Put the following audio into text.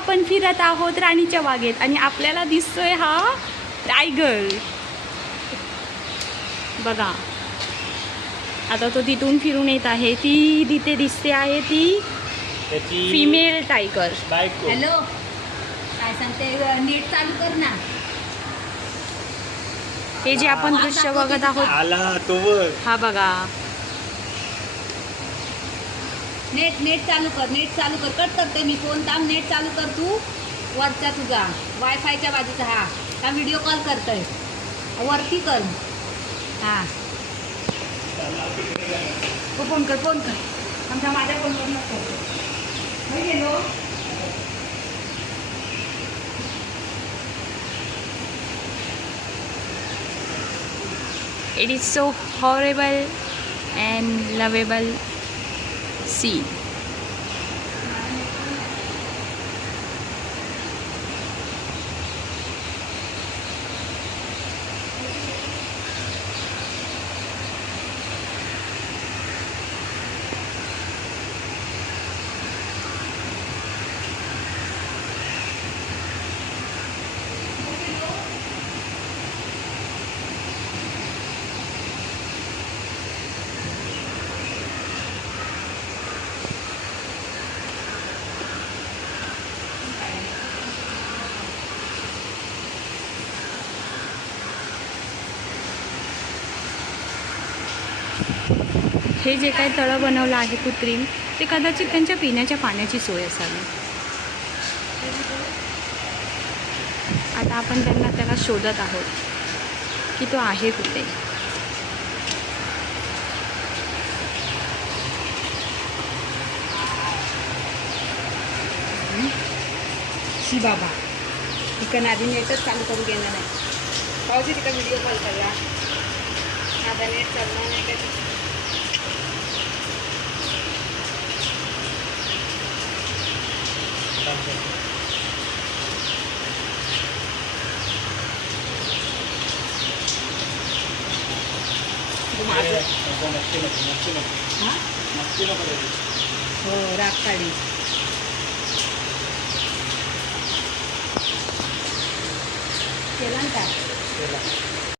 आपण फिरत आहोत राणीच्या बागेत आणि आपल्याला दिसतोय हा टायगर बघा. आता तो तिथून फिरून येत आहे. ती तिथे दिसते आहे ती फिमेल टायगर. हॅलो काय सांगते नीट चालू कर ना. हे जे आपण दृश्य बघत आहोत आला तो हा बघा. नेट चालू कर कट करते मी फोन. थांब नेट चालू कर तू वरचा तुझा वायफायच्या बाजूचा. हा व्हिडिओ कॉल करतोय वरती कर. हां फोन कर आमच्या माझ्या फोनवर नको गेलो. It is so horrible and lovable scene. हे जे काही तळं बनवलं आहे कृत्रिम ते कदाचित त्यांच्या पिण्याच्या पाण्याची सोय असावी. आता आपण त्याला शोधत आहोत की तो आहे कुठे. शी बाबा तिकडं आधी नेटच चालू करू गेलं नाही. पावशी तिकडं व्हिडिओ कॉल करा. माझा नेट चालणार नाही का. हो राग काढी केला ना काय.